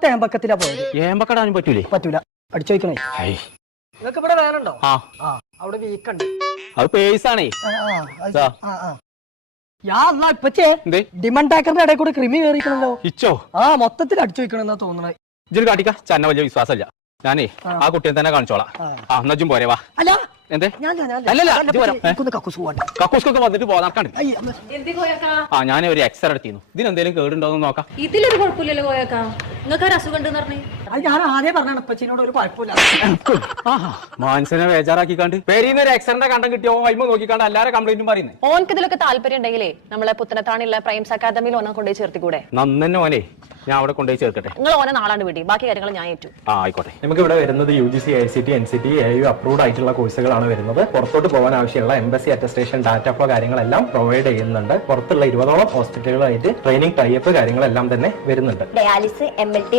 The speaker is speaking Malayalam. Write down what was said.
രണ്ടാമത്തെ ഏമ്പക്കത്തിലാ പോയത്. ഏമ്പക്കടാനും പറ്റൂലേ? പറ്റൂല, അടിച്ചു വയ്ക്കണേ. നിങ്ങൾക്ക് ഇവിടെ വേനുണ്ടോ? അവിടെ വീക്കുണ്ട്. അത് പേഴ്സാണേ. ഇപ്പച്ചേ ഡിമണ്ട് ടാക്കറിന്റെ ഇടയിൽ കൂടെ ക്രിമി കയറിക്കണല്ലോ. ഇച്ചോ? മൊത്തത്തിൽ അടിച്ചു വയ്ക്കണെന്നാ തോന്നണേ. ഇജ്ജ് കാട്ടിക്ക, ചന്ന വലിയ വിശ്വാസമില്ല. ഞാനേ ആ കുട്ടിയെ തന്നെ കാണിച്ചോളാം. നജ്ജും പോരെ വാ. എന്തേ? കക്കൂസ്കൊക്കെ വന്നിട്ട് പോകാണ്ട്. ഞാൻ ഒരു എക്സ്റേ എടുത്തിരുന്നു. ഇതിനെന്തേലും കേടുണ്ടോന്ന് നോക്കാം. ഇതിലൊരു കുഴപ്പമില്ലല്ലോ കോയക്കാ, നിങ്ങൾക്ക് ഒരു അസുഖം ഉണ്ടെന്ന് പറഞ്ഞു. ഞാൻ ആദ്യം പറഞ്ഞാണ് ഇപ്പച്ചിനോട് ഒരു കുഴപ്പമില്ല. മനസ്സിനെ ബേജാറാക്കിക്കാണ്ട് പേരിന്ന് ഒരു എക്സ്റേന്റെ കണ്ടം കിട്ടിയോ അയിമ നോക്കിക്കാണ്ട് എല്ലാരും കംപ്ലൈന്റും പറയുന്നത്. ഓനക്ക് ഇതിലൊക്കെ താല്പര്യം ഉണ്ടെങ്കിലേ നമ്മളെ പുത്തനത്താണിയുള്ള പ്രൈംസ് അക്കാദമിയിൽ ഓനെ കൊണ്ടുപോയി ചേർത്തിക്കൂടെ? നന്നെ ഓനെ ഞാൻ അവിടെ കൊണ്ടുപോയി ചേർക്കട്ടെ. നിങ്ങൾ ഓനെ നാളാണ്ട് വിടി, ബാക്കി കാര്യങ്ങൾ ഞാൻ ഏറ്റു. ആയിക്കോട്ടെ. നമുക്ക് ഇവിടെ വരുന്നത് UGC, ICT, NCT, AU approved ആയിട്ടുള്ള കോഴ്സുകളാണ് വരുന്നത്. പുറത്തോട്ട് പോകാൻ ആവശ്യമുള്ള എംബസി അറ്റസ്റ്റേഷൻ, ഡാറ്റ ഫ്ലോ കാര്യങ്ങളെല്ലാം പ്രൊവൈഡ് ചെയ്യുന്നുണ്ട്. പുറത്തുള്ള 20ഓളം ഹോസ്പിറ്റലുകളായിട്ട് ട്രെയിനിങ് ടൈപ്പ് കാര്യങ്ങളെല്ലാം തന്നെ വരുന്നുണ്ട്. Dialysis, MLT